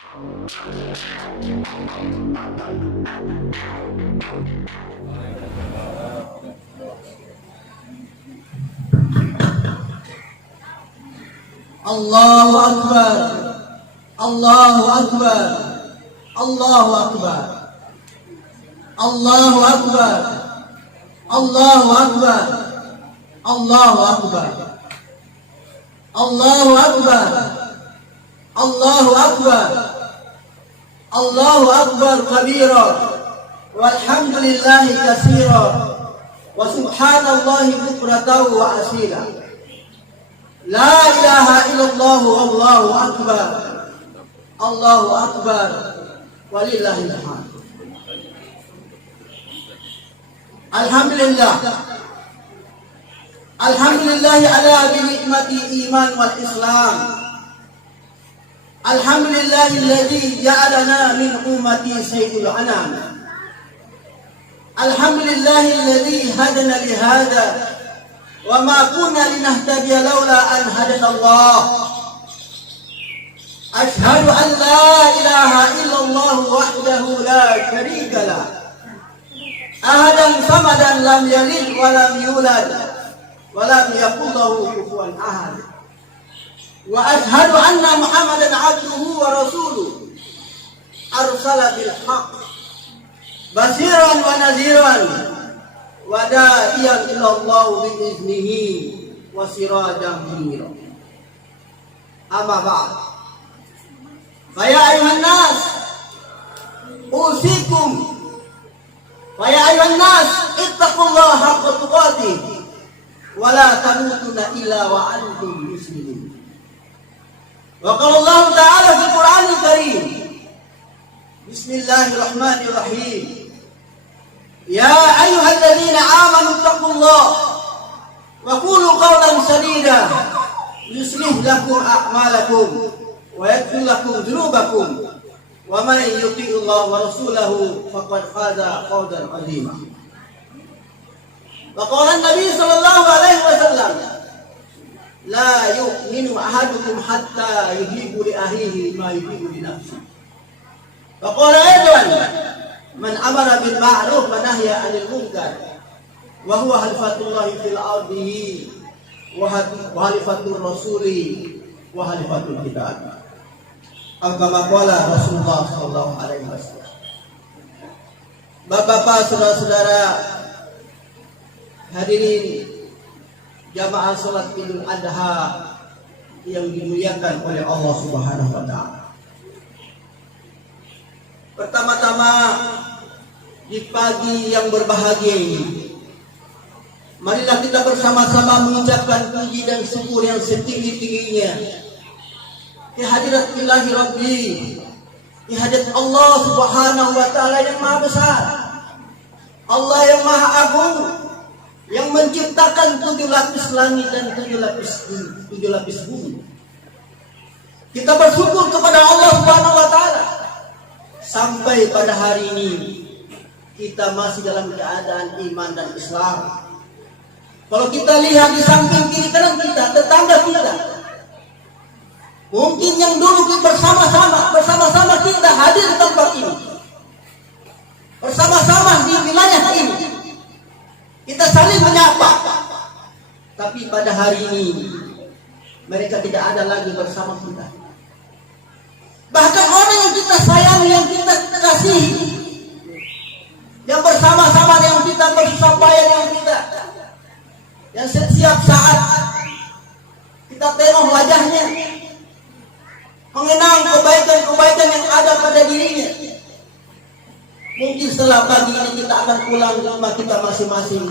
Allahu Akbar, Allahu Akbar, Allahu Akbar, Allahu Akbar, Allahu Akbar, Allahu Akbar, Allahu Akbar, Allahu Akbar, Allahu Akbar kabira, walhamdulillahi katsira, wa subhanallahi bukratan wa asila. La ilaha illallah, Allahu Akbar, Allahu Akbar, walillahil hamd. Alhamdulillah, alhamdulillah ala bi ni'mati iman wal islam. Alhamdulillah alladhi ja'alana min ummati sayyidil anam. Alhamdulillah alladhi hadana li hadha wa ma kunna linahtadiya laula an hadana Allah. Ashhadu an la ilaha illallah wahdahu la sharika lah. Ahadan samadan lam yalid wa lam yulad wa lam yakul lahu kufuwan ahad. Wa ashhadu anna Muhammadan abduhu wa rasuluh arsala bil haqq basiran wa naziran wa da'iyan ila Allah bi iznihi wa sirajan munira. Amma ba'd. Fa ya ayuhan nas usikum wa ya ayuhan nas ittaqullaha haqqa tuqatih wa la tamutunna illa wa antum muslimun. Wa qala Allah ta'ala fil Qur'anil Karim, Bismillahirrahmanirrahim. Ya ayyuhalladzina amanu taqullaha wa qulu qawlan sadida yuslih lakum a'malakum wa yaghfir lakum dhunubakum wa man yuti'illah wa rasulahu faqad faza fawzan 'azima. Wa qala an-nabi sallallahu alaihi wasallam, la yu'minu ahadukum hatta yuhibbu li akhihi ma yuhibbu li nafsihi. Wa qala aidan, man amara bil ma'ruf wa nahya 'anil munkar wa huwa halifatullahi fil ardi wa halifatur rasuli wa halifatul kitab. Kama qala Rasulullah sallallahu alaihi wasallam. Bapak-bapak, saudara-saudara hadirin jamaah salat Idul Adha yang dimuliakan oleh Allah Subhanahu wa taala. Pertama-tama di pagi yang berbahagia ini, marilah kita bersama-sama mengucapkan puji dan syukur yang setinggi-tingginya kehadirat Ilahi Rabbi, kehadirat Allah Subhanahu wa taala yang maha besar, Allah yang maha agung, yang menciptakan 7 lapis langit dan 7 lapis bumi. Kita bersyukur kepada Allah Subhanahu wa taala sampai pada hari ini kita masih dalam keadaan iman dan Islam. Kalau kita lihat di samping kiri kanan kita, tetangga kita, mungkin yang dulu kita bersama-sama kita hadir di tempat ini, bersama-sama di wilayah ini, kita saling menyapa, tapi pada hari ini mereka tidak ada lagi bersama kita. Bahkan orang yang kita sayangi, yang kita kasihi, yang bersama-sama yang kita bersusah payah dengan kita, yang setiap saat kita tengok wajahnya, mengenang kebaikan-kebaikan yang ada pada dirinya. Mungkin setelah pagi ini kita akan pulang ke rumah kita masing-masing.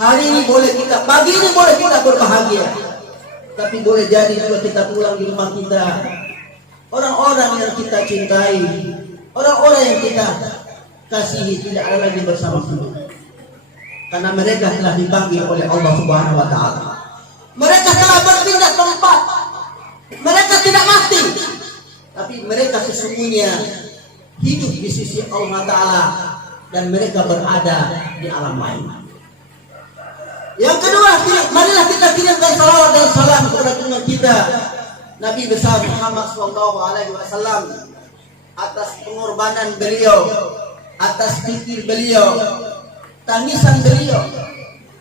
Hari ini boleh kita, pagi ini boleh kita berbahagia, tapi boleh jadi juga kita pulang di rumah kita, orang-orang yang kita cintai, orang-orang yang kita kasihi tidak ada lagi bersama kita, karena mereka telah dipanggil oleh Allah Subhanahu wa taala. Mereka telah berpindah tempat. Mereka tidak mati, tapi mereka sesungguhnya hidup di sisi Allah Ta'ala dan mereka berada di alam lain. Yang kedua, marilah kita kirimkan salawat dan salam kepada Tuhan kita Nabi besar Muhammad SAW atas pengorbanan beliau, atas pikir beliau, tangisan beliau,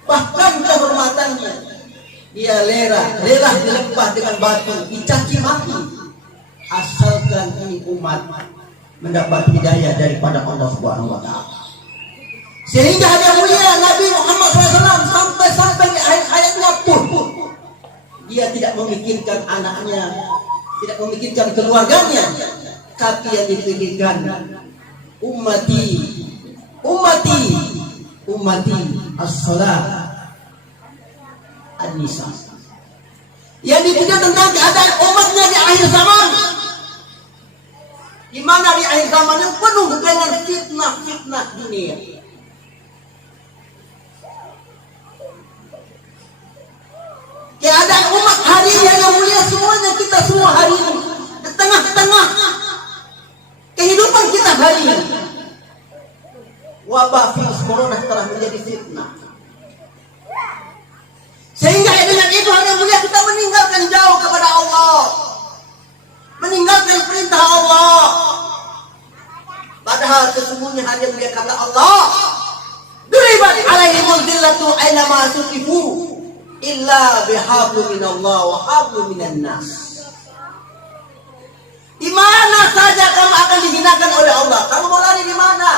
bahkan kehormatannya. Dia rela dilempah dengan batu, dicaci maki, asalkan ini umat mendapat hidayah daripada Allah Subhanahu wa taala. Sehingga ada mulia Nabi Muhammad SAW sampai di akhir hayatnya pun dia tidak memikirkan anaknya, tidak memikirkan keluarganya, tapi yang dipikirkan ummati as-salat an-nisa. Yang dipikirkan tentang keadaan umatnya di akhir zaman, di mana di akhir zaman yang penuh dengan fitnah dunia. Keadaan umat hari ini yang mulia, semuanya kita semua hari ini di tengah-tengah kehidupan kita hari ini, wabah virus corona telah menjadi fitnah. Sehingga dengan itu hari yang mulia kita meninggalkan jauh kepada Allah, meninggalkan perintah Allah. Padahal sesungguhnya hari yang mulia kata Allah, duribat alaihimul dhillatu aina ma suqifu illa bihablum minallah wa hablum minan nas. Di mana saja kamu akan dihinakan oleh Allah, kamu mau lari di mana?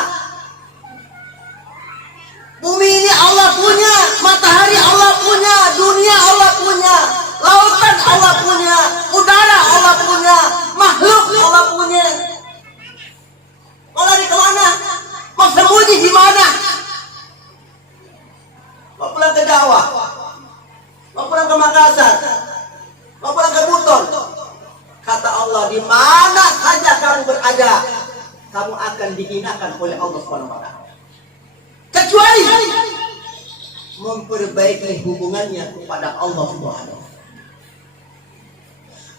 Bumi ini Allah punya, matahari Allah punya, dunia Allah punya, lautan Allah punya, udara Allah punya, makhluk Allah punya. Mau lari kemana? Mau sembunyi di mana? Mau pulang ke Jawa? Mau pulang ke Makassar? Mau pulang ke Buton? Kata Allah, di mana saja kamu berada, kamu akan dihinakan oleh Allah SWT. Kecuali memperbaiki hubungannya kepada Allah SWT.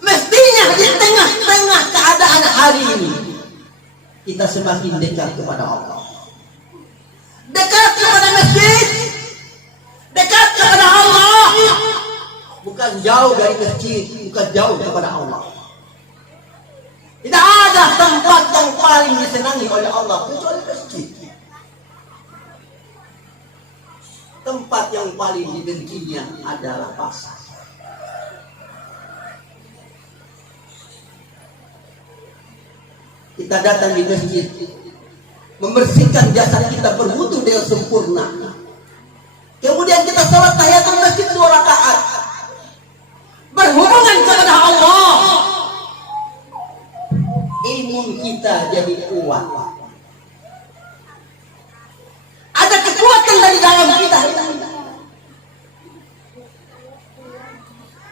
Mestinya di tengah-tengah keadaan hari ini, kita semakin dekat kepada Allah. Dekat kepada masjid, dekat kepada Allah. Bukan jauh dari masjid, bukan jauh kepada Allah. Tidak ada tempat yang paling disenangi oleh Allah kecuali masjid. Tempat yang paling dibencinya adalah pasar. Kita datang di masjid, membersihkan jasad kita, berwudu dengan sempurna. Kemudian kita salat tahiyatul masjid 2 rakaat, berhubungan kepada Allah. Ilmu kita jadi kuat. Ada kekuatan dari dalam kita.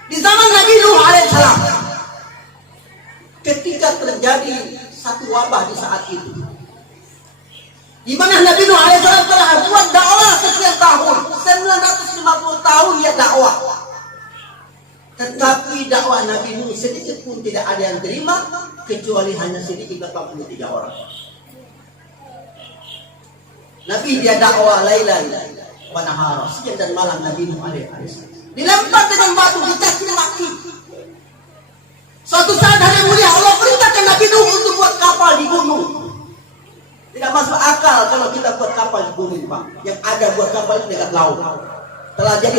Di zaman Nabi Nuh alaihissalam, ketika terjadi satu wabah di saat itu, di mana Nabi Nuh alaihissalam telah buat dakwah sekian tahun, 950 tahun dia dakwah. Tetapi dakwah Nabi Nuh sedikit pun tidak ada yang terima, kecuali hanya sedikit 83 orang. Nabi dia dakwah lailan wa nahara, siang dan malam Nabi Nuh alaihissalam dilempar dengan batu, dicaci maki. Suatu saat hari mulia Allah perintahkan Nabi Nuh untuk buat kapal di gunung. Tidak masuk akal kalau kita buat kapal di gunung, Pak. Yang ada buat kapal di dekat laut. Telah jadi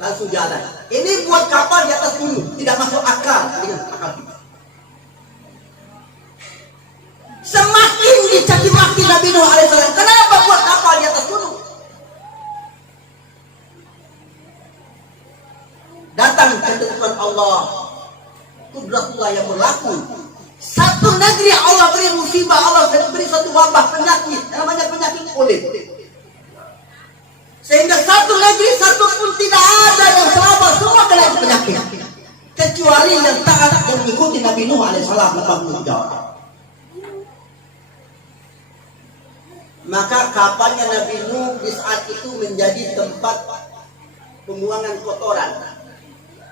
langsung jalan. Ini buat kapal di atas gunung, tidak masuk akal dengan akal kita. Semakin dicaci maki Nabi Nuh alaihissalam, kenapa buat kapal di atas gunung? Datang ketentuan Allah, kudratullah yang berlaku. Satu negeri Allah beri musibah, Allah beri satu wabah penyakit, namanya penyakit kulit. Sehingga satu negeri satu pun tidak ada yang selamat, semua kena penyakit. Kecuali yang taat dan mengikuti Nabi Nuh alaihissalam 83 orang. Maka kapalnya Nabi Nuh di saat itu menjadi tempat pembuangan kotoran.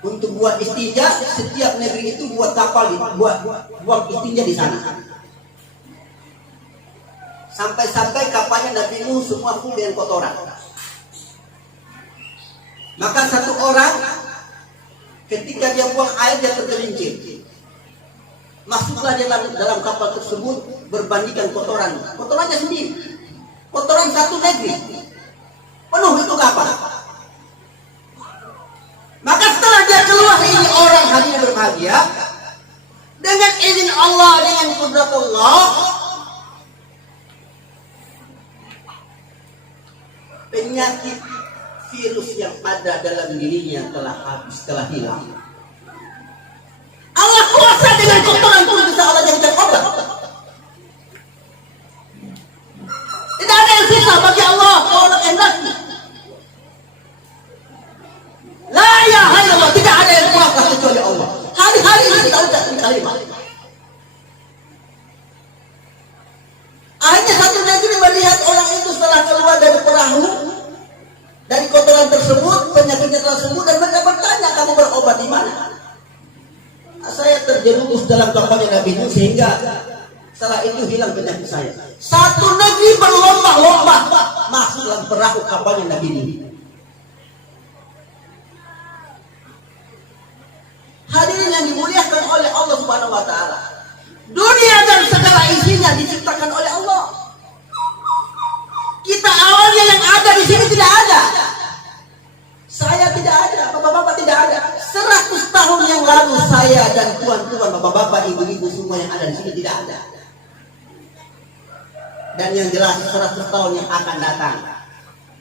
Untuk buat istinja, setiap negeri itu buat kapal, buang istinja di sana. Sampai-sampai kapalnya Nabi Nuh semua full dengan kotoran. Maka satu orang Ketika dia buang air, dia tergelincir. Masuklah dia dalam kapal tersebut, berbandingkan kotoran. Kotorannya sendiri. Kotoran satu negeri. Penuh itu kapal. Maka setelah dia keluar, ini orang hadirin berbahagia. Dengan izin Allah, dengan kudrat Allah, penyakit virus yang ada dalam dirinya telah habis, telah hilang. Allah kuasa dengan kotoran pun bisa Allah jadikan obat. Tidak ada yang sisa bagi Allah kalau kehendaknya. La ilaha illallah, tidak ada yang kuasa kecuali Allah. Hari-hari ini kita ucap ini kalimat. Akhirnya satu negeri melihat orang itu setelah keluar dari perahu, dari kotoran tersebut, penyakitnya tersebut, dan mereka bertanya, kamu berobat di mana? Saya terjerumus dalam kapalnya Nabi Nuh sehingga setelah itu hilang penyakit saya. Satu negeri berlomba-lomba masuk dalam perahu kapalnya Nabi Nuh. Hadirin yang dimuliakan oleh Allah Subhanahu wa taala. Dunia dan segala isinya diciptakan oleh Allah. Kita awalnya yang ada di sini tidak ada. Saya tidak ada, bapak-bapak tidak ada. 100 tahun yang lalu saya dan tuan-tuan, bapak-bapak, ibu-ibu semua yang ada di sini tidak ada. Dan yang jelas 100 tahun yang akan datang,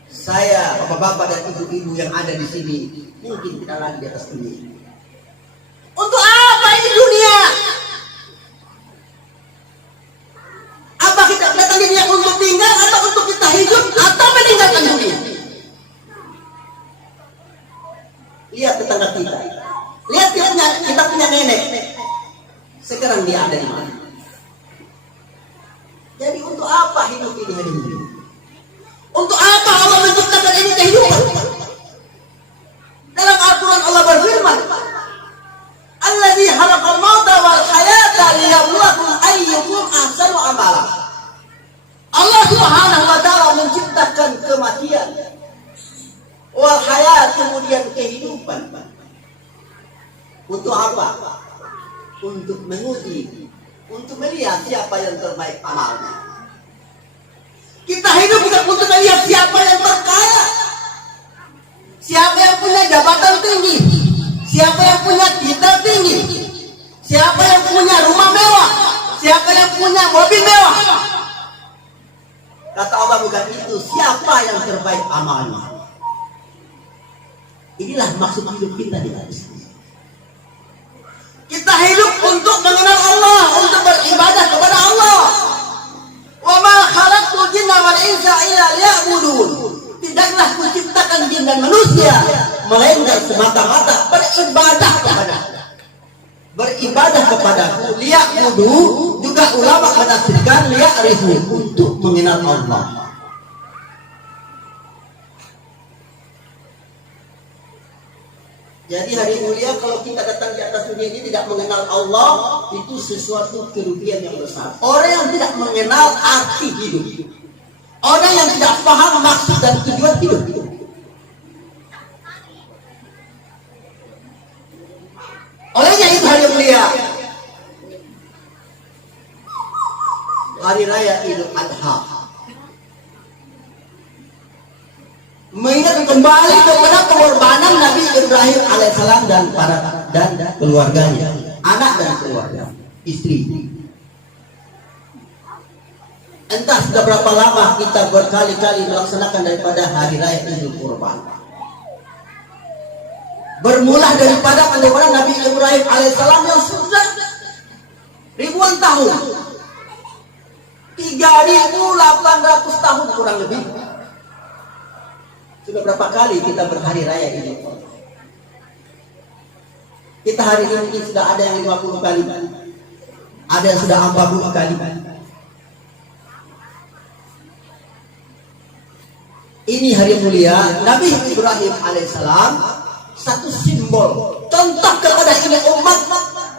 saya, bapak-bapak dan ibu-ibu yang ada di sini mungkin tidak lagi di atas bumi. Untuk apa ini dunia? Apa kita datang di dunia untuk tinggal atau untuk kita hidup atau meninggalkan dunia? Lihat tetangga kita. Lihat kita punya nenek. Sekarang dia ada di mana? Jadi untuk apa hidup ini hari ini? Untuk apa Allah menciptakan ini kehidupan? Dalam Al-Quran Allah berfirman, Alladzi khalaqal mauta wal hayata liyabluwakum ayyukum ahsanu amala. Allah Subhanahu wa taala menciptakan kematian wal hayat, kemudian kehidupan. Untuk apa? Untuk menguji, untuk melihat siapa yang terbaik amalnya. Kita hidup bukan untuk melihat siapa yang terkaya, siapa yang punya jabatan tinggi, siapa yang punya titel tinggi, siapa yang punya rumah mewah, siapa yang punya mobil mewah. Kata Allah bukan itu, siapa yang terbaik amalnya. Inilah maksud hidup kita di atas. Kita hidup untuk mengenal Allah, untuk beribadah kepada Allah. Wa ma khalaqtul jinna wal insa illa liya'budun. Tidaklah kuciptakan jin dan manusia melainkan semata-mata beribadah kepada. Beribadah kepadaku, liya'budu, juga ulama menafsirkan liya'rifu, untuk mengenal Allah. Jadi hari mulia kalau kita datang di atas dunia ini tidak mengenal Allah, itu sesuatu kerugian yang besar. Orang yang tidak mengenal arti hidup, orang yang tidak paham maksud dan tujuan hidup. Olehnya itu hari mulia, hari raya Idul Adha, mengingat kembali kepada pengorbanan Nabi Ibrahim alaihissalam dan keluarganya, anak dan keluarga, istri. Entah sudah berapa lama kita berkali-kali melaksanakan daripada hari raya Idul Kurban. Bermula daripada pengorbanan Nabi Ibrahim alaihissalam yang sudah ribuan tahun, 3.800 tahun kurang lebih. Sudah berapa kali kita berhari raya ini? Kita hari ini sudah ada yang 50 kali, ada yang sudah 40 kali. Ini hari mulia Nabi Ibrahim alaihissalam, satu simbol contoh kepada ini umat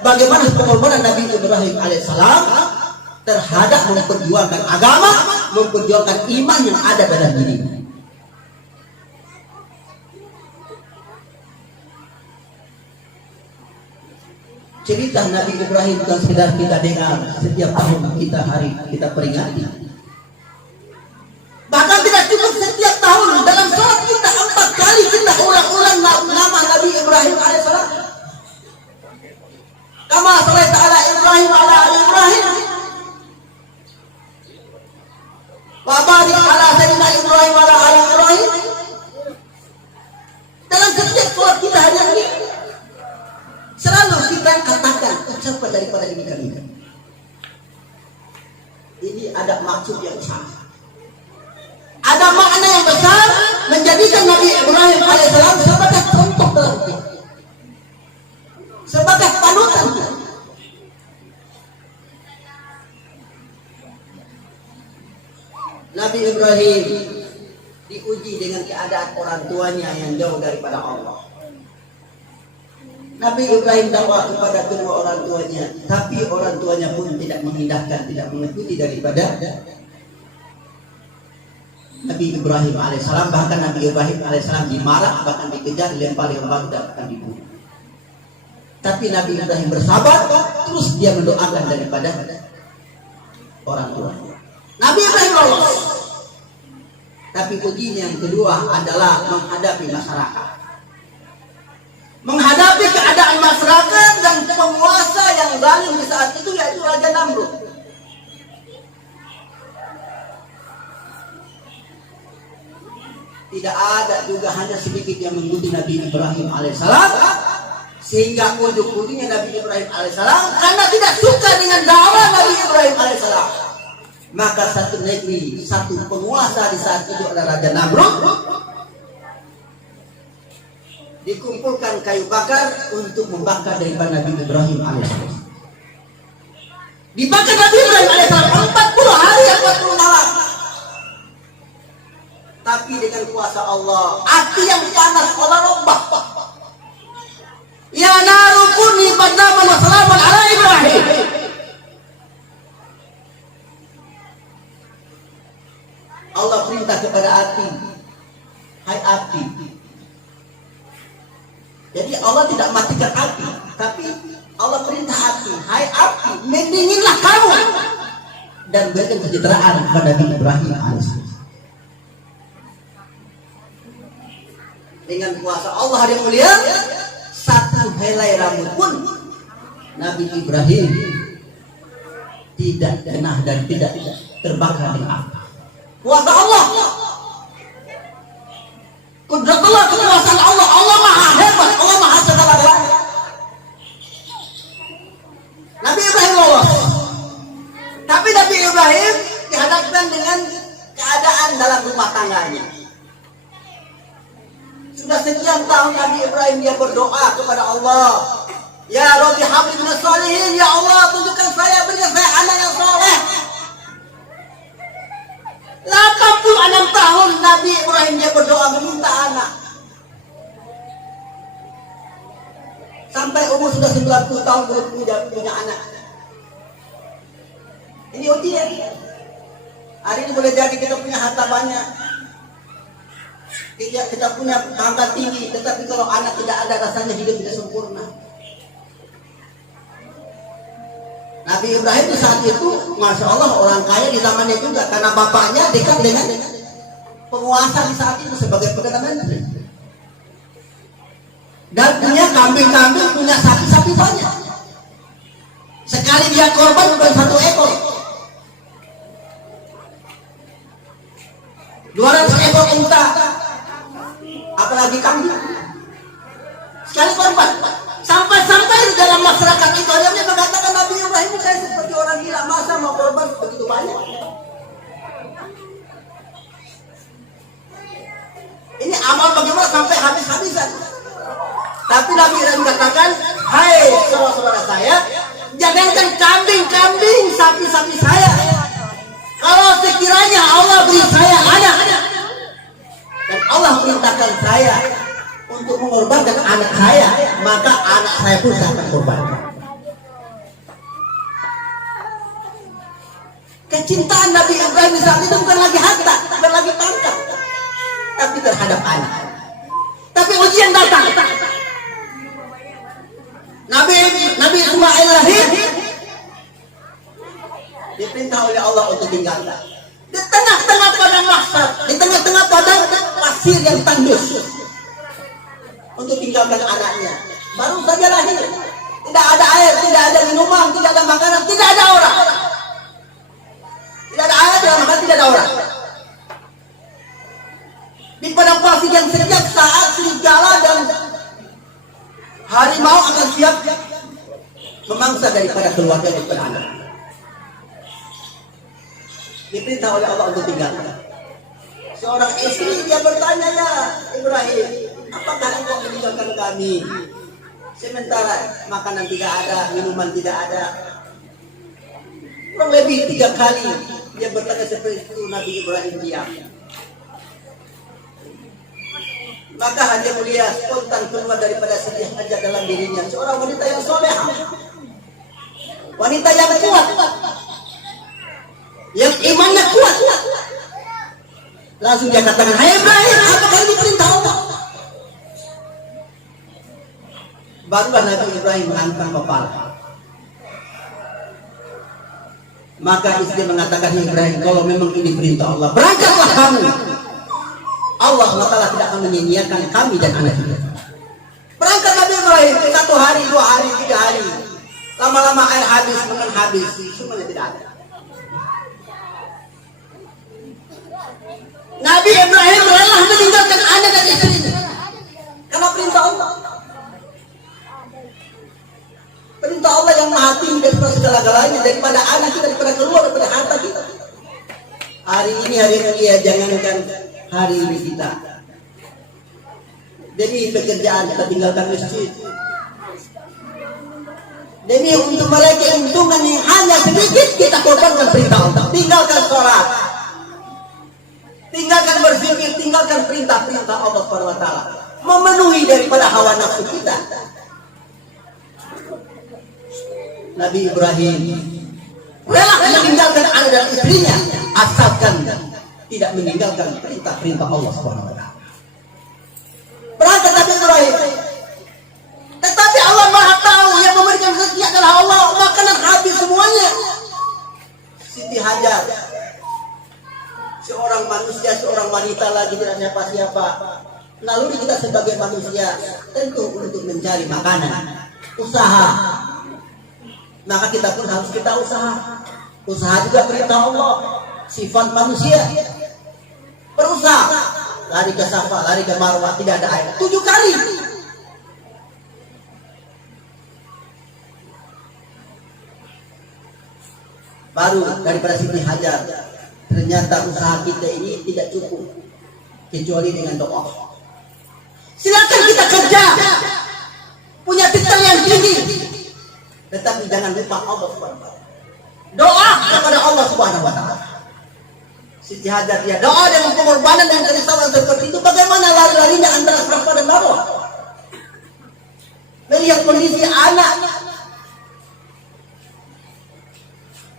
bagaimana pengorbanan Nabi Ibrahim alaihissalam terhadap memperjuangkan agama, memperjuangkan iman yang ada dalam dirinya. cerita Nabi Ibrahim bukan sekedar kita dengar setiap tahun kita peringati. Bahkan tidak cukup setiap tahun, dalam salat kita 4 kali kita ulang-ulang nama Nabi Ibrahim alaihissalam. Kama shalaita ala Ibrahim ala ali Ibrahim wa barik ala sayyidina Ibrahim ala ali Ibrahim. Dalam setiap salat kita hari ini selalu kita katakan ucapan daripada diri kami. Ini ada maksud yang besar, ada makna yang besar, menjadikan Nabi Ibrahim alaihissalam sebagai contoh dalam kita, sebagai panutan kita. Nabi Ibrahim diuji dengan keadaan orang tuanya yang jauh daripada Allah. Nabi Ibrahim dakwah kepada kedua orang tuanya, tapi orang tuanya pun tidak mengindahkan, tidak mengikuti daripada Nabi Ibrahim alaihissalam. Bahkan Nabi Ibrahim alaihissalam dimarah, bahkan dikejar, dilempari lembah dan akan dibunuh. Tapi Nabi Ibrahim bersabar, terus dia mendoakan daripada orang tuanya. Nabi Ibrahim lolos. Tapi ujian yang kedua adalah menghadapi masyarakat. Menghadapi keadaan masyarakat dan penguasa yang zalim di saat itu, yaitu Raja Namrud. Tidak ada juga hanya sedikit yang mengikuti Nabi Ibrahim alaihissalam, sehingga ujung-ujungnya Nabi Ibrahim alaihissalam karena tidak suka dengan dakwah Nabi Ibrahim alaihissalam, maka satu negeri, satu penguasa di saat itu adalah Raja Namrud, dikumpulkan kayu bakar untuk membakar daripada Nabi Ibrahim alaihissalam. Dibakar Nabi Ibrahim alaihissalam 40 hari 40 malam. Tapi dengan kuasa Allah, api yang panas Allah rombak. Ya naru kuni bardaman wa salaman ala Ibrahim. Allah perintah kepada api, hai api. Jadi Allah tidak matikan api, tapi Allah perintah api, hai api, mendinginlah kamu, dan berikan kesejahteraan kepada Nabi Ibrahim alaihissalam. Dengan kuasa Allah yang mulia, satu helai rambut pun Nabi Ibrahim tidak kena dan tidak terbakar dengan api. Kuasa Allah, kudrat Allah, kekuasaan Allah. Allah maha hebat, Allah maha segala-galanya. Nabi Ibrahim lolos. Tapi Nabi Ibrahim dihadapkan dengan keadaan dalam rumah tangganya. Sudah sekian tahun Nabi Ibrahim dia berdoa kepada Allah, ya Rabbi habli minas sholihin, ya Allah tunjukkan saya, berikan saya anak yang soleh. 86 tahun Nabi Ibrahim dia berdoa meminta anak, sampai umur sudah 90 tahun belum punya anak. Ini ujian. Hari ini boleh jadi kita punya harta banyak, kita punya pangkat tinggi, tetapi kalau anak tidak ada, rasanya hidup tidak sempurna. Nabi Ibrahim di saat itu, masya Allah, orang kaya di zamannya juga, karena bapaknya dekat dengan penguasa di saat itu sebagai perdana menteri, dan punya kambing-kambing, punya sapi-sapi banyak. Sekali dia korban bukan 1 ekor, 200 ekor unta, apalagi kambing. Sekali korban, sampai di dalam masyarakat itu ada yang mengatakan Nabi Ibrahim kayak seperti orang gila, masa mau korban begitu banyak. Ini amal bagaimana sampai habis-habisan. Tapi Nabi Ibrahim katakan, hai saudara-saudara saya, jangankan kambing-kambing, sapi-sapi saya, kalau sekiranya Allah beri saya anak, dan Allah perintahkan saya untuk mengorbankan anak saya, maka anak saya pun saya akan korbankan. Kecintaan Nabi Ibrahim saat itu bukan lagi harta, bukan lagi pangkat, tapi terhadap anak. Tapi ujian datang. Nabi Nabi Ismail lahir, diperintah oleh Allah untuk tinggalkan di tengah-tengah padang mahsyar, di tengah-tengah padang pasir yang tandus, untuk tinggalkan anaknya. Baru saja lahir, tidak ada air, tidak ada minuman, tidak ada makanan, tidak ada orang, tidak ada air, tidak ada makanan, tidak ada orang. Di padang pasir yang setiap saat serigala dan harimau akan siap memangsa daripada keluarga daripada anak. Diperintah oleh Allah untuk tinggal. Seorang istri dia bertanya, ya Ibrahim, apakah engkau meninggalkan kami? Sementara makanan tidak ada, minuman tidak ada. Kurang lebih 3 kali dia bertanya seperti itu. Nabi Ibrahim diam. Maka hanya mulia spontan keluar daripada Siti Hajar dalam dirinya. Seorang wanita yang soleh, wanita yang kuat, yang imannya kuat. Langsung dia katakan, hai Ibrahim, apakah ini perintah Allah? Barulah Nabi Ibrahim mengangkat kepala. Maka istri mengatakan, Ibrahim, kalau memang ini perintah Allah, berangkatlah kamu. Allah SWT tidak akan menyia-nyiakan kami dan anak kita. Berangkat Nabi Ibrahim, 1 hari, 2 hari, 3 hari. Lama-lama air habis, makan habis, semuanya tidak ada. Nabi Ibrahim rela meninggalkan anak dan istrinya karena perintah Allah. Perintah Allah yang maha tinggi daripada segala-galanya, daripada anak kita, daripada keluar, daripada harta kita. Hari ini hari mulia, jangankan hari ini kita. Demi pekerjaan kita tinggalkan masjid. Demi untuk mereka keuntungan yang hanya sedikit, kita korbankan perintah Allah. Tinggalkan sholat, tinggalkan berzikir, tinggalkan perintah-perintah Allah SWT. Memenuhi daripada hawa nafsu kita. Nabi Ibrahim rela meninggalkan anak dan istrinya, asalkan tidak meninggalkan perintah-perintah Allah SWT. Berangkat Nabi Ibrahim. Tetapi Allah Maha tahu, yang memberikan rezeki adalah Allah. Makanan habis semuanya. Siti Hajar, seorang manusia, seorang wanita lagi, tidak siapa-siapa. Naluri kita sebagai manusia tentu untuk mencari makanan, usaha. Maka kita pun harus kita usaha. Usaha juga perintah Allah, sifat manusia. Berusaha, lari ke Safa, lari ke Marwah, tidak ada air 7 kali. Baru daripada Siti Hajar, ternyata usaha kita ini tidak cukup kecuali dengan doa. Silakan kita kerja, punya titel yang tinggi, tetapi jangan lupa Allah Subhanahu wa taala. Doa kepada Allah Subhanahu wa taala. Siti Hajar dia doa dengan pengorbanan dan kerisauan seperti itu. Bagaimana lari-larinya antara Safa dan Marwah, melihat kondisi anak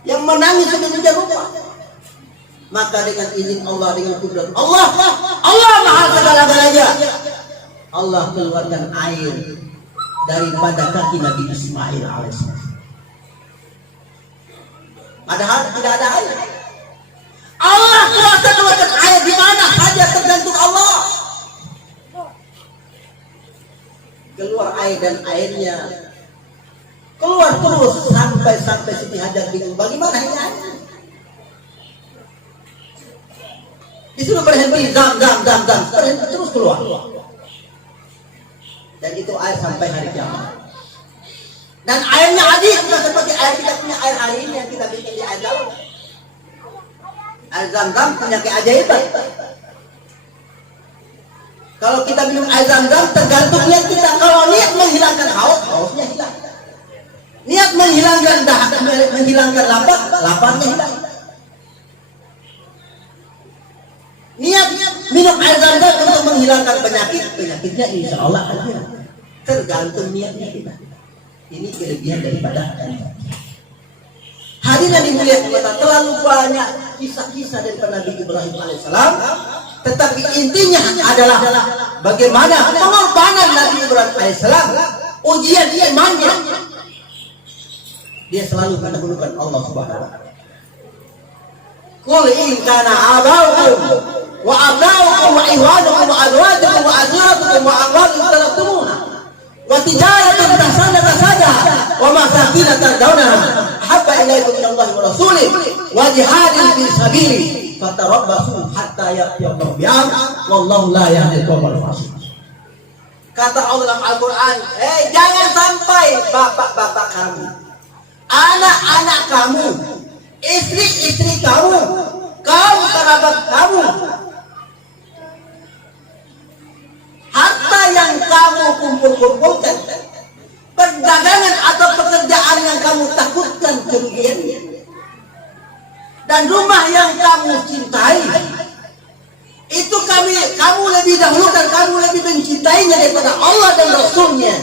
yang menangis sedemikian rupa. Maka dengan izin Allah, dengan kudrat Allah, Allah Maha segala-galanya, Allah keluarkan air daripada kaki Nabi Ismail alaihissalam. Padahal tidak ada air. Allah kuasa keluarkan air di mana saja, tergantung Allah. Keluar air dan airnya keluar terus sampai Siti Hajar bingung bagaimana ini air. Disuruh berhenti, dam, berhenti terus keluar. Dan itu air sampai hari kiamat. Dan airnya adil, bukan seperti air kita punya air hari ini yang kita bikin di air dalam. Air Zam-Zam punya keajaiban. Kalau kita minum air Zam-Zam, tergantung niat kita. Kalau niat menghilangkan haus, hausnya hilang. Niat menghilangkan dahaga, menghilangkan lapar, laparnya hilang. Niat minum air Zam-Zam untuk menghilangkan penyakit, penyakitnya insya Allah akan hilang. Tergantung niatnya kita. Ini kelebihan daripada hadirin dimuliakan Allah. Terlalu banyak kisah-kisah daripada Nabi Ibrahim alaihissalam, tetapi intinya adalah bagaimana pengorbanan Nabi Ibrahim alaihissalam, ujian imannya Dia selalu mendahulukan Allah Subhanahu wa taala. Qul in kana abaukum wa abnaukum wa ihwanukum wa azwajukum wa azwajukum wa amwalun taraktumuha wa tijaratan tahsanaha wa masakin tardawnaha habba ilaikum minallahi wa rasulih wa jihadin fi sabilihi fatarabbasu hatta ya'tiyallahi bi'amrihi wallahu la yahdil qaumal fasiqin. Kata Allah dalam Al-Quran, jangan sampai bapak-bapak kamu, anak-anak kamu, istri-istri kamu, kaum kerabat kamu, harta yang kamu kumpul-kumpulkan, perdagangan atau pekerjaan yang kamu takutkan kerugiannya, dan rumah yang kamu cintai, itu kamu lebih dahulukan, kamu lebih mencintainya daripada Allah dan Rasulnya,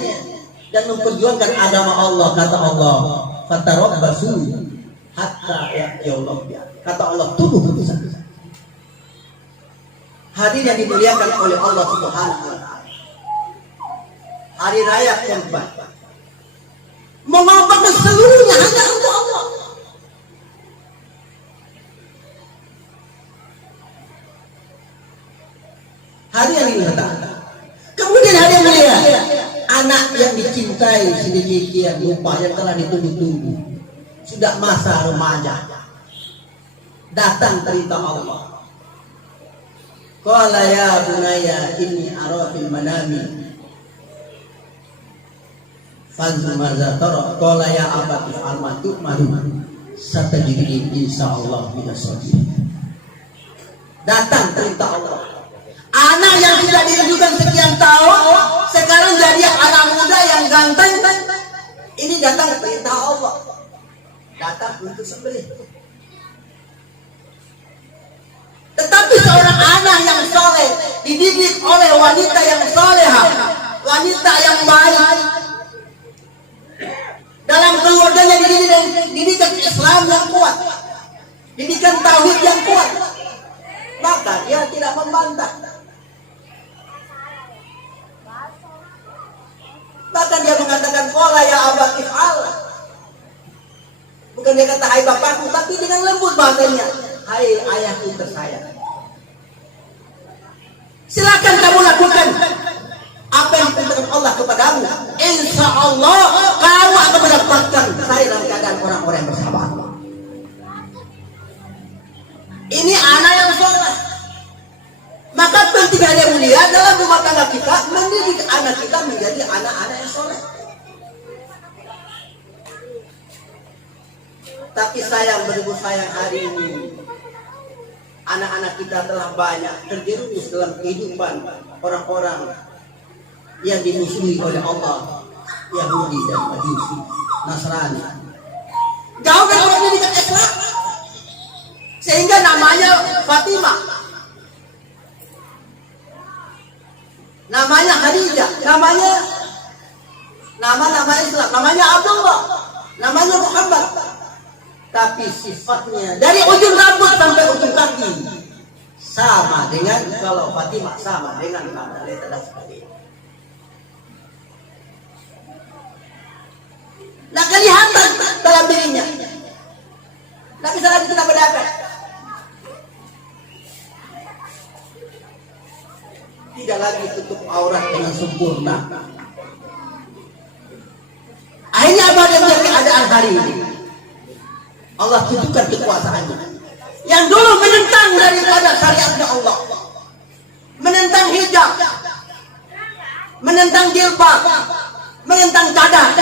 dan memperjuangkan agama Allah. Kata Allah, fatarabbasu hatta ya'tiyallahu bi'amrihi. Kata Allah, tunggu keputusan. Hadirin yang dimuliakan oleh Allah Subhanahu wa taala, hari raya Kurban mengorbankan seluruhnya hanya untuk Allah. Hari yang diletakkan. Kemudian hari yang mulia, anak yang dicintai sedemikian rupa yang telah ditunggu-tunggu, sudah masa remaja, datang perintah Allah. Qala ya bunayya inni ara fil manami fanzur madza tara. Qala ya abati fa'al ma tu'maru satajidni insyaallah minas sabirin. Datang perintah Allah. Anak yang tidak dirujukan sekian tahun, sekarang jadi anak muda yang ganteng. Ini datang perintah Allah. Datang untuk sembelih. Tetapi seorang anak yang soleh, dididik oleh wanita yang soleha, wanita yang baik, dalam keluarganya dididikan Islam yang kuat, didikan tauhid yang kuat, maka dia tidak membantah. Bahkan dia mengatakan qala ya abati fa'al. Bukan dia kata hai bapakku, tapi dengan lembut bahasanya, hai ayahku tersayang. Silakan kamu lakukan apa yang diperintahkan Allah kepadamu. Insya Allah kamu akan mendapatkan saya dalam keadaan orang-orang yang bersabar. Ini anak yang soleh. Maka penting yang mulia dalam rumah tangga kita mendidik anak kita menjadi anak-anak yang soleh. Tapi sayang, beribu sayang, hari ini anak-anak kita telah banyak terjerumus dalam kehidupan orang-orang yang dimusuhi oleh Allah, Yahudi dan Majusi, Nasrani. Jauh dari pendidikan Islam, sehingga namanya Fatimah, namanya Khadijah, namanya nama Islam, namanya Abdullah, namanya Muhammad. Tapi sifatnya dari ujung rambut sampai ujung kaki sama dengan, kalau Fatimah sama dengan Mahdaleta dan sebagainya. Nah, kelihatan dalam dirinya. Nah, bisa lagi kita bedakan. Tidak lagi tutup aurat dengan sempurna. Akhirnya apa yang menjadi keadaan hari ini? Allah tunjukkan kekuasaannya. Yang dulu menentang daripada syariatnya Allah, menentang hijab, menentang jilbab, menentang cadar.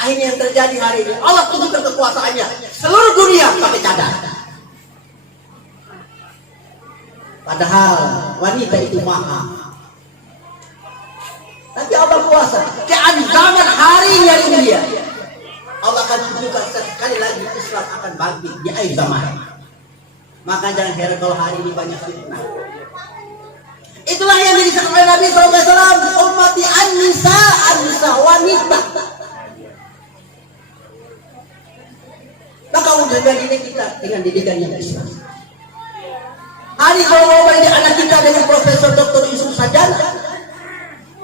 Akhirnya yang terjadi hari ini, Allah tunjukkan kekuasaannya. Seluruh dunia pakai cadar. Padahal wanita itu mahal. Tapi Allah kuasa. Keazaman hari yang mulia, Allah akan tunjukkan sekali lagi Islam akan bangkit di akhir zaman. Maka jangan heran kalau hari ini banyak fitnah. Itulah yang disampaikan oleh Nabi SAW. Ummati an-nisa wanita. Maka udah ini kita dengan didikan yang Islam. Hari kalau mau mendidik anak kita dengan Profesor Dr. Yusuf Sajana,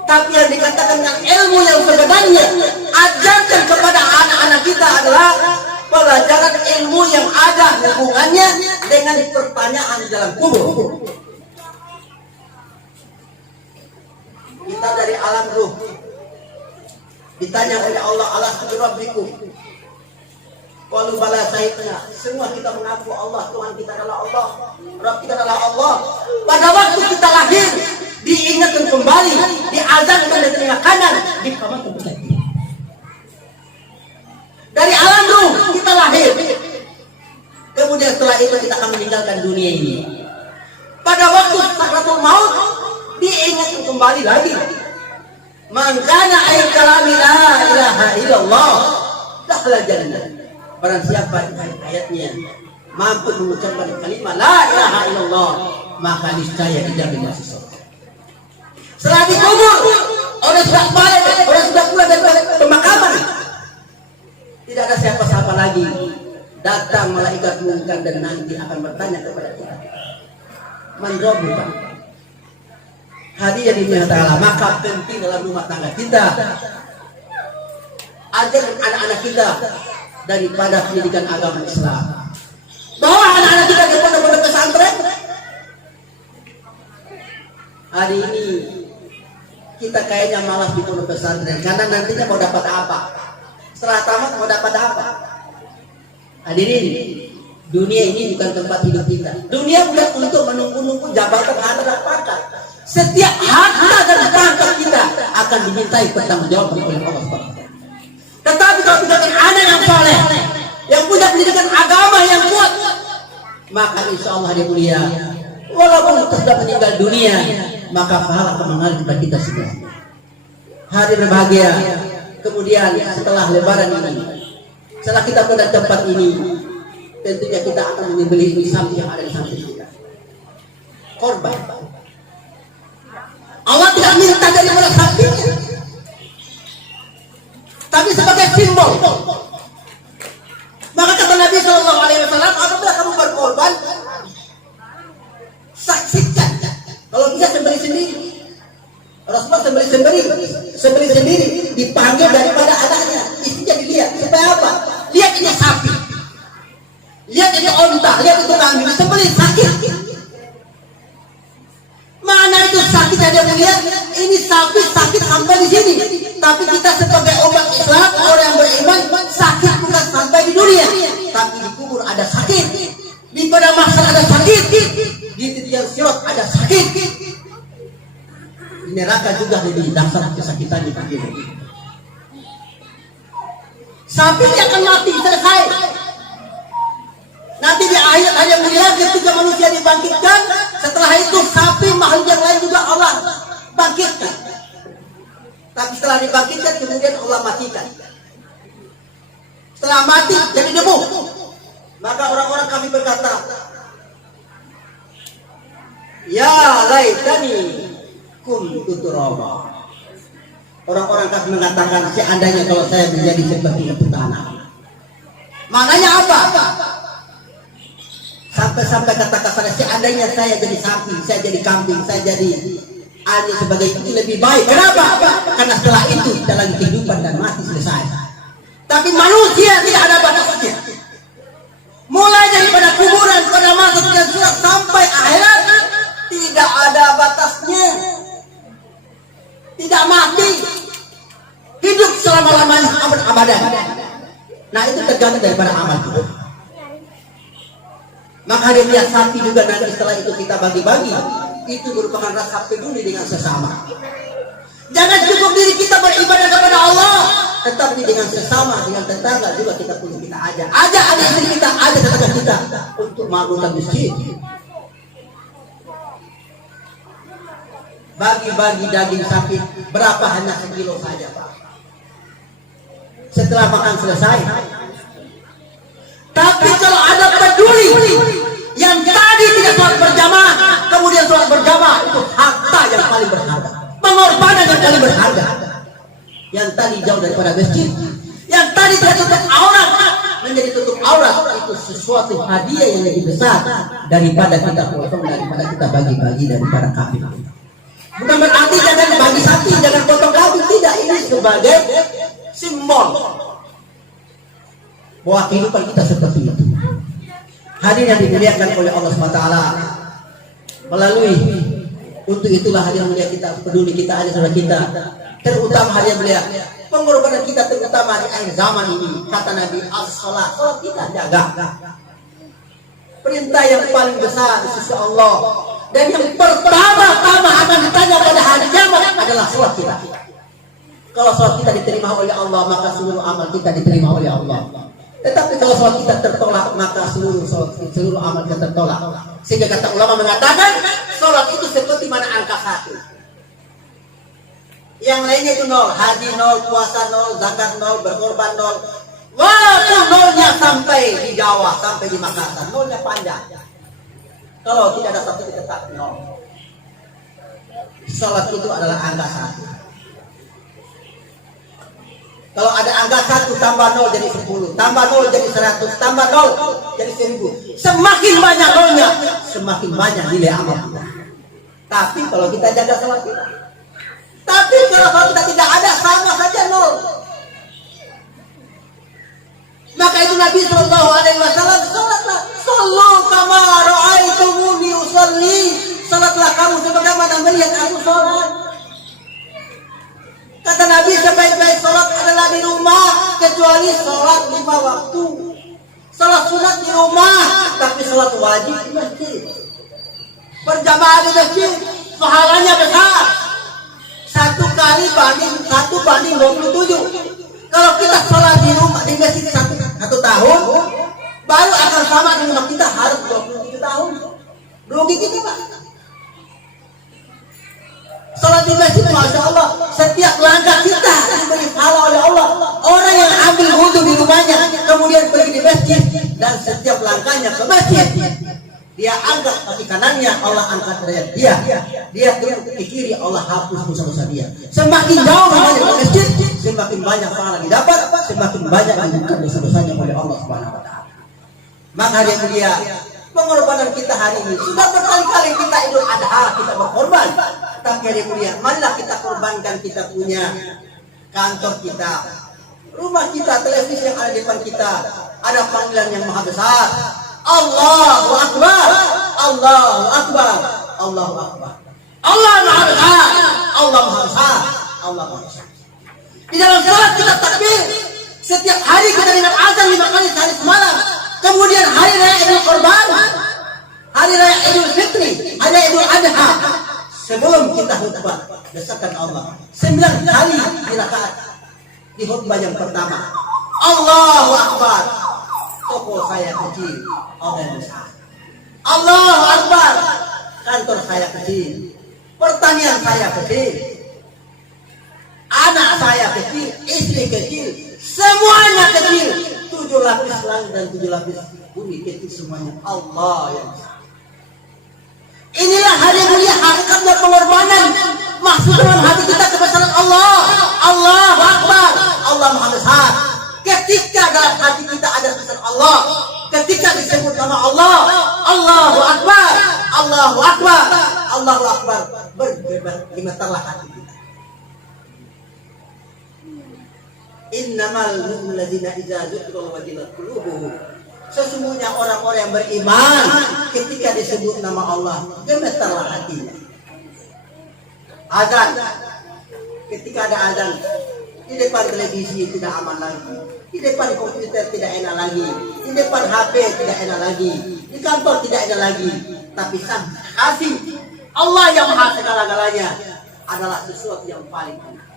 tapi yang dikatakan dengan ilmu yang sebenarnya, ajarkan kepada anak-anak anak kita adalah pelajaran ilmu yang ada hubungannya dengan pertanyaan di dalam kubur. Kita dari alam ruh ditanya oleh Allah, alastu birabbikum, qalu bala syahidna. Semua kita mengaku Allah, Tuhan kita adalah Allah, Rabb kita adalah Allah. Pada waktu kita lahir diingatkan kembali, diazankan dari telinga kanan, dikamatkan kembali. Dari alam ruh kita lahir, kemudian setelah itu kita akan meninggalkan dunia ini. Pada waktu sakratul maut diingatkan kembali lagi. Man kana ay kalami la ilaha illallah dakhala jannah. Barang siapa ayatnya mampu mengucapkan kalimat la ilaha illallah, maka niscaya dia masuk surga. Setelah dikubur, orang sudah balik, orang sudah pulang dari pemakaman, tidak ada siapa-siapa lagi. Datang malaikat munkar dan nanti akan bertanya kepada kita, man rabbuka? Hadiah dunia ta'ala. Maka penting dalam rumah tangga kita ajar anak-anak kita daripada pendidikan agama Islam. Bawa anak-anak kita ke pondok-pondok pesantren. Hari ini kita kayaknya malas di pondok pesantren karena nantinya mau dapat apa? Setelah tamat mau dapat apa? Hadirin, dunia ini bukan tempat hidup kita. Dunia bukan untuk menunggu-nunggu jabatan anak pangkat. Setiap harta dan pangkat kita akan dimintai pertanggungjawaban oleh Allah SWT. Tetapi kalau kita punya anak yang soleh, yang punya pendidikan agama yang kuat, maka insya Allah dia mulia. Walaupun kita sudah meninggal dunia, maka pahala akan mengalir kepada kita semua. Hari berbahagia. Kemudian setelah lebaran ini, setelah kita pada tempat ini, tentunya kita akan menyembelih sapi yang ada di samping kita. Korban. Allah tidak minta daripada sapinya, tapi sebagai simbol. Maka kata Nabi Shallallahu Alaihi Wasallam, apabila kamu berkorban, saksikan. Kalau bisa sembelih sendiri. Rasulullah sembelih sendiri, dipanggil daripada anaknya, istrinya dilihat. Supaya apa? Lihat ini sapi, lihat ini onta, lihat itu kambing, sembelih sakit. Mana itu sakit ada melihat? Ini sapi sakit sampai di sini. Tapi kita sebagai umat Islam, orang yang beriman, sakit bukan sampai di dunia, tapi di kubur ada sakit, di padang mahsyar ada sakit, di titik sirat ada sakit, di neraka juga lebih dahsyat kesakitan di dunia. Sapi akan mati selesai. Nanti di akhir hanya melihat ketika manusia dibangkitkan, setelah itu sapi makhluk yang lain juga Allah bangkitkan. Tapi setelah dibangkitkan kemudian Allah matikan. Setelah mati jadi debu. Maka orang-orang kami berkata, ya laitani kuntu turaba. Orang-orang kami mengatakan, seandainya kalau saya menjadi seperti itu tanah. Maknanya apa? Sampai-sampai kata-kata seandainya saya jadi sapi, saya jadi kambing, saya jadi ani sebagai itu lebih baik. Kenapa? Karena setelah itu kita lagi kehidupan dan mati selesai. Tapi manusia tidak ada batasnya. Mulai daripada kuburan, pada masuk dan surat sampai akhirat tidak ada batasnya. Tidak mati, hidup selama-lamanya abad-abadan. Nah itu tergantung daripada amal kita. Maka dia lihat sapi juga nanti setelah itu kita bagi-bagi. Itu merupakan rasa peduli dengan sesama. Jangan cukup diri kita beribadah kepada Allah, tetapi dengan sesama, dengan tetangga juga kita perlu kita ajak. Ajak adik kita, ajak tetangga kita untuk mengadukan masjid. Bagi-bagi daging sapi berapa hanya sekilo saja Pak. Setelah makan selesai. Tapi kalau ada peduli yang tadi tidak sholat berjamaah, kemudian sholat berjamaah, itu harta yang paling berharga, pengorbanan yang paling berharga. Yang tadi jauh daripada masjid, yang tadi tidak tutup aurat menjadi tutup aurat, itu sesuatu hadiah yang lebih besar daripada kita potong, daripada kita bagi-bagi, daripada kafir. Bukan berarti jangan bagi sapi, jangan potong kambing, tidak. Ini sebagai simbol. bahwa kehidupan kita seperti itu. Hadirin yang dimuliakan oleh Allah SWT, melalui untuk itulah hadirin mulia kita peduli kita ada saudara kita, terutama hadirin mulia pengorbanan kita terutama di akhir zaman ini. Kata Nabi, as-salat, salat kita jaga. Perintah yang paling besar di sisi Allah dan yang pertama-tama akan ditanya pada hari kiamat adalah salat kita. Kalau salat kita diterima oleh Allah, maka seluruh amal kita diterima oleh Allah. Tetapi kalau salat kita tertolak, maka seluruh amal kita tertolak. Sehingga kata ulama mengatakan, salat itu seperti mana angka 1. Yang lainnya itu 0, haji 0, puasa 0, zakat 0, berkorban 0. Walaupun nolnya sampai di Jawa, sampai di Makassar, nolnya panjang. Kalau tidak ada satu tetap 0. Salat itu adalah angka 1. Kalau ada angka 1 tambah 0 jadi 10, tambah 0 jadi 100, tambah 0 jadi 1000. Semakin banyak nolnya, semakin banyak nilai amal kita. Tapi kalau kita jaga salat kita. Tapi kalau salat kita tidak ada, sama saja 0. Maka itu Nabi Shallallahu Alaihi Wasallam, salatlah, sallu kama ra'aitumuni usalli, salatlah kamu sebagaimana melihat aku salat. Kata Nabi, sebaik-baik salat adalah di rumah, kecuali salat 5 waktu. Salat sunat di rumah, tapi salat wajib di masjid. Berjamaah di masjid, pahalanya besar. 1 kali banding 27. Kalau kita sholat di rumah di masjid satu tahun, baru akan sama di rumah kita harus 27 tahun. Rugi kita Pak. Sholat di masjid, masya Allah, setiap langkah kita diberi pahala oleh Allah. Orang yang ambil wudhu di rumahnya, kemudian pergi di masjid dan setiap langkahnya ke masjid, dia angkat kaki kanannya, Allah angkat derajat dia. Dia duduk di kiri, Allah hapus dosa-dosa dia. Semakin jauh dari masjid, semakin banyak pahala didapat, semakin banyak dibuka dosa-dosanya oleh Allah Subhanahu wa taala. Maka dia pengorbanan kita hari ini sudah berkali-kali kita Idul Adha kita berkorban. Tapi dia marilah kita korbankan kita punya kantor kita, rumah kita, televisi yang ada di depan kita. Ada panggilan yang maha besar. Allahu Akbar, Allahu Akbar, Allahu Akbar. Allah Maha Besar, Allah Maha Besar, Allah Maha Besar. Di dalam salat kita takbir. Setiap hari kita dengar azan 5 kali sehari semalam. Kemudian hari raya Idul Kurban, hari raya Idul Fitri, hari raya Idul Adha. Sebelum kita khutbah, desakan Allah 9 kali di rakaat di khutbah yang pertama. Allahu Akbar. Toko saya kecil, Allah besar. Allahu Akbar. Kantor saya kecil, pertanian saya kecil, anak saya kecil, istri kecil, semuanya kecil. 7 lapis langit dan 7 lapis bumi kecil semuanya. Allah yang besar. Inilah hari mulia hakikatnya pengorbanan. Maksud dalam hati kita kebesaran Allah. Allahu Akbar. Allah Maha Besar. Ketika dalam hati kita ada kebesaran Allah, ketika disebut nama Allah, Allahu Akbar, Allahu Akbar, Allahu Akbar, bergemetarlah hati kita. Innamal mu'minuna alladzina idza dzukira wajilat qulubuhum. Sesungguhnya orang-orang yang beriman ketika disebut nama Allah, gemetarlah hatinya. Azan, ketika ada azan, di depan televisi tidak aman lagi, di depan komputer tidak enak lagi, di depan HP tidak enak lagi, di kantor tidak enak lagi. Tapi sang kasih Allah yang maha segala-galanya adalah sesuatu yang paling enak.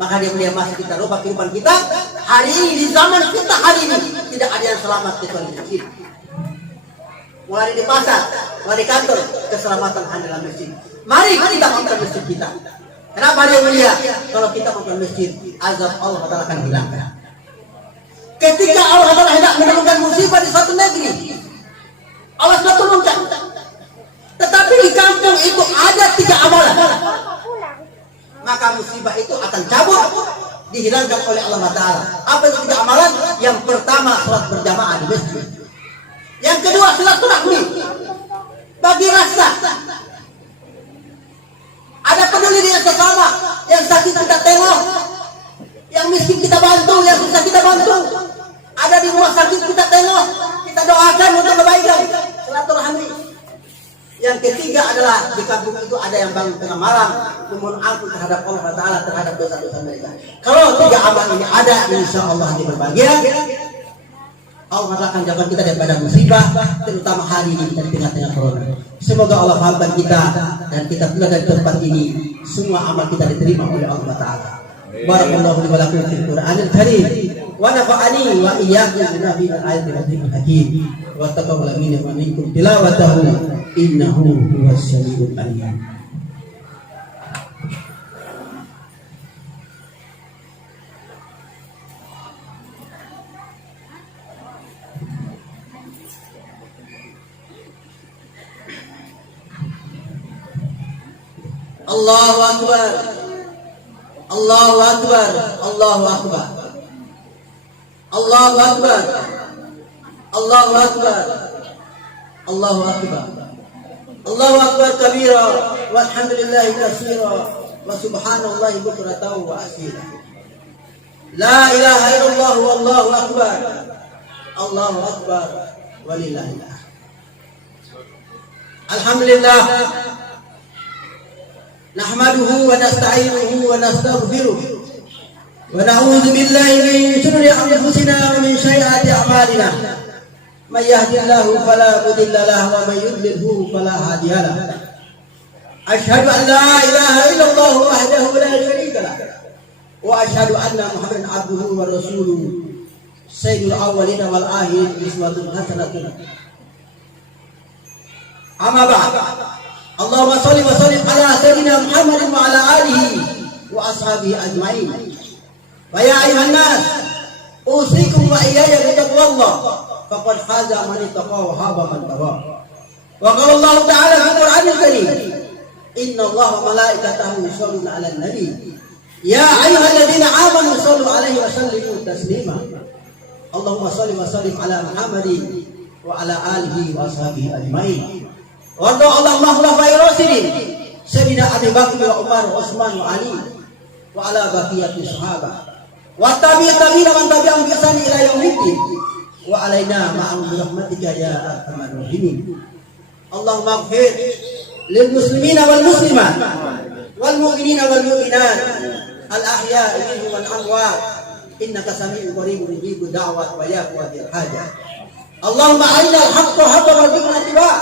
Maka dia masih kita rubah kehidupan kita hari ini, di zaman kita hari ini tidak ada yang selamat kecuali masjid. Mulai di pasar, mulai di kantor, keselamatan hanya dalam masjid. Mari kita bangun masjid kita. Kenapa dia mulia? Kalau kita bangun masjid, azab Allah Taala akan hilang. Ketika Allah Taala hendak menurunkan musibah di suatu negeri, Allah sudah turunkan. Tetapi di kampung itu ada 3 amalan, maka musibah itu akan cabut, dihilangkan oleh Allah Taala. Apa itu 3 amalan? Yang pertama, salat berjamaah di masjid. Yang kedua, silaturahmi, bagi rasa. Ada peduli dengan sesama, yang sakit kita tengok, yang miskin kita bantu, yang susah kita bantu. Ada di rumah sakit kita tengok, kita doakan untuk kebaikan, silaturahmi. Yang ketiga adalah di kampung itu ada yang bangun tengah malam memohon ampun terhadap Allah Taala terhadap dosa-dosa mereka. Kalau tiga amal ini ada, insya Allah di berbahagia. Allah akan jaga kita daripada musibah, terutama hari ini kita di tengah-tengah corona. Semoga Allah fahamkan kita dan kita keluar dari tempat ini, semua amal kita diterima oleh Allah Taala. Barakallahu li wa lakum fil Qur'anil Karim wa nafa'ani wa iyyakum bima fihi al-ayatil hakim wa taqabbal minni wa minkum tilawatahu innahu huwas samiul alim. Allahu Akbar, Allahu Akbar, Allahu Akbar, Allahu Akbar, Allahu Akbar, Allahu Akbar, Allahu Akbar kabira, walhamdulillahi katsira, wa subhanallahi bukratan wa asila. La ilaha illallah wallahu akbar, Allahu Akbar, walillahillah. Alhamdulillah. Nahmaduhu wa nasta'inuhu wa nastaghfiruh wa na'udzu billahi min shururi anfusina wa min sayyiati a'malina. May yahdihillahu fala mudilla lahu wa may yudlilhu fala hadiya lahu. Asyhadu an la ilaha illallah wahdahu la syarika lah wa asyhadu anna Muhammadan abduhu wa rasuluhu sayyidul awwalin wal akhirin uswatun hasanatun. Amma ba'd. Allahumma shalli wa sallim ala sayyidina Muhammadin wa ala alihi wa ashabihi ajma'in. Wa ya ayuhan nas, usikum wa iyaya bi taqwallah faqad faza man ittaqa wa haba man taqa. Wa qala Allah ta'ala fi Qur'anil Karim, inna Allaha wa malaikatahu yusholluna 'alan nabi ya ayyuhalladzina amanu shallu 'alaihi wa sallimu taslima. Allahumma shalli wa sallim ala Muhammadin wa ala alihi wa ashabihi ajma'in. Warda Allah khulafai rasyidin Sayyidina Abi Bakar wa Umar wa Utsman wa Ali wa ala baqiyati sahabah wa tabi'in man tabi'ahum bi ihsan ila yaumiddin wa alaina ma'ahum bi rahmatika ya arhamar rahimin. Allahumma ighfir lil muslimina wal muslimat wal mu'minina wal mu'minat al ahya'i minhum wal amwat innaka sami'un qaribun mujibud da'wat wa ya qadir hajat. Allahumma arina al-haqqa haqqan warzuqna ittiba'ah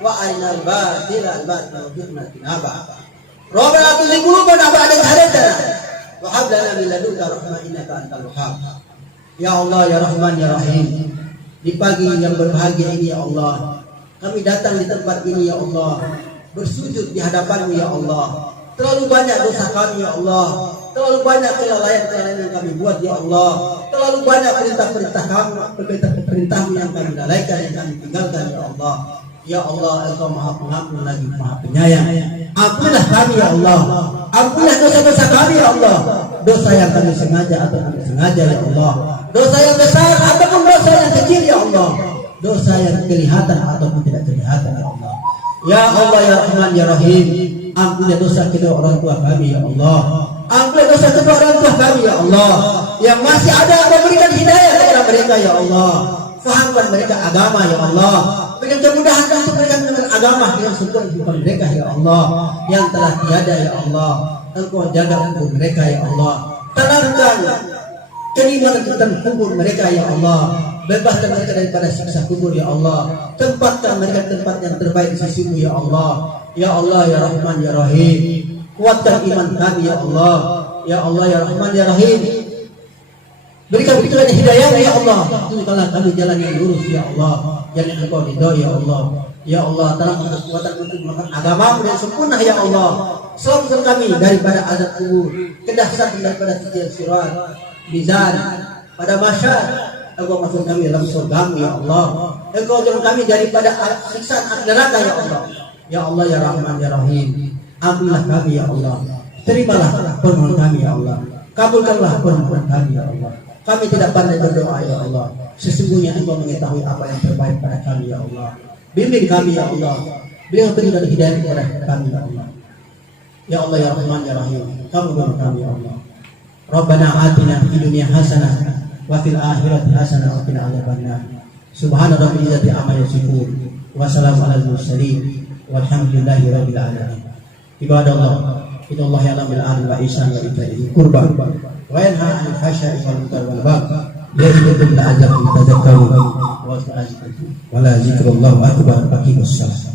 wa arinal batila al-batila warzuqna tinaba. Rabbana tuzigh qulubana ba'da idh hadaytana wa hab lana min ladunka rahmah innaka antal wahhab. Ya Allah ya Rahman ya Rahim, di pagi yang berbahagia ini ya Allah, kami datang di tempat ini ya Allah, bersujud di hadapan-Mu ya Allah. Terlalu banyak dosa kami ya Allah, terlalu banyak kelalaian yang kami buat ya Allah, terlalu banyak perintah-Mu yang kami lalaikan, yang kami tinggalkan ya Allah. Ya Allah, Engkau Maha Pengampun lagi Maha Penyayang. Ampunlah kami ya Allah, ampunlah dosa-dosa kami ya Allah, dosa yang kami sengaja atau tidak sengaja ya Allah, dosa yang besar ataupun dosa yang kecil ya Allah, dosa yang kelihatan ataupun tidak kelihatan ya Allah. Ya Allah ya Rahman ya Rahim, ampunilah dosa kedua orang tua kami ya Allah, ampunilah dosa kedua orang tua kami ya Allah, yang masih ada memberikan hidayah kepada mereka ya Allah, fahamkan mereka agama ya Allah, berikan kemudahan untuk mereka dengan agama yang sempurna kepada mereka ya Allah, yang telah tiada ya Allah, Engkau jaga umur mereka ya Allah, tenangkan keimanan tentang kubur mereka ya Allah, bebaskan mereka daripada siksa kubur ya Allah, tempatkan mereka tempat yang terbaik di sisi-Mu ya Allah. Ya Allah ya Rahman ya Rahim, kuatkan iman kami ya Allah. Ya Allah ya Rahman ya Rahim, berikan petunjuk hidayah ya Allah, tunjukkanlah kami jalan yang lurus ya Allah, jalan yang Engkau ridha ya Allah. Ya Allah, tolong kekuatan untuk melakukan agama-Mu yang sempurna ya Allah. Selamatkan kami daripada azab kubur, kedahsyatan daripada siksa sirat, mizan pada masyar. Engkau masuk kami dalam surga-Mu ya Allah. Engkau jauhkan kami daripada siksaan api neraka ya Allah. Ya Allah ya Rahman ya Rahim, ampunilah kami ya Allah. Terimalah permohonan kami ya Allah. Kabulkanlah permohonan kami ya Allah. Kami tidak pandai berdoa ya Allah. Sesungguhnya Engkau mengetahui apa yang terbaik pada kami ya Allah. Bimbing kami ya Allah. Berikan petunjuk dan hidayah kepada kami ya Allah. Ya Allah ya Rahman ya Rahim, kabulkan kami ya Allah. Rabbana atina fid dunya hasanah wa fil akhirati hasanah wa qina adzabannar. Subhana rabbil izzati amma yasifun. Wassalamu alal mursalin. Walhamdulillahi rabbil alamin. Ibadallah, innallaha ya'lamu bil adli wa ihsani wa ita'i dzil qurba wa yanha 'anil fahsya'i wal munkari wal baghi ya'idukum la'allakum tadhakkarun. Wa la zikrullahu akbar. Aqimus shalah.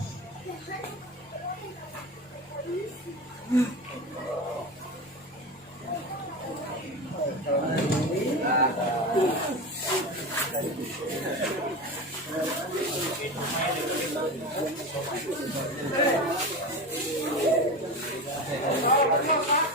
Hey.